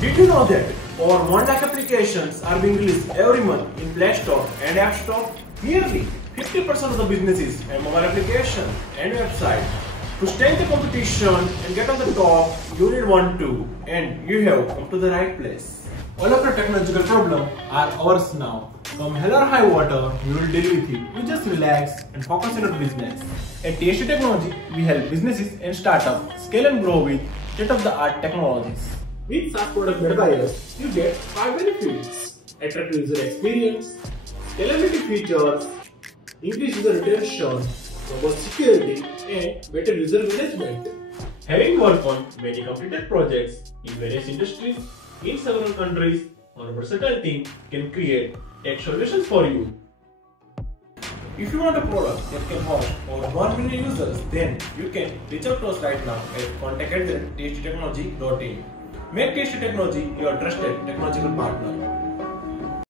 Did you know that over 1 lakh applications are being released every month in Play Store and App Store? Nearly 50% of the businesses have mobile application and website. To stay in the competition and get on the top, you need one too, and you have come to the right place. All of your technological problems are ours now. Come hell or high water, we will deal with it. You just relax and focus on your business. At TST Technology, we help businesses and startups scale and grow with state-of-the-art technologies. With SaaS product made by us, you get 5 benefits: attractive user experience, scalability features, increased user retention, robust security, and better user management. Having worked on many completed projects in various industries in several countries, our versatile team can create tech solutions for you. If you want a product that can host over 1 million users, then you can reach out to us right now at contact@tstechnology.in. Make TST Technology your trusted technological partner.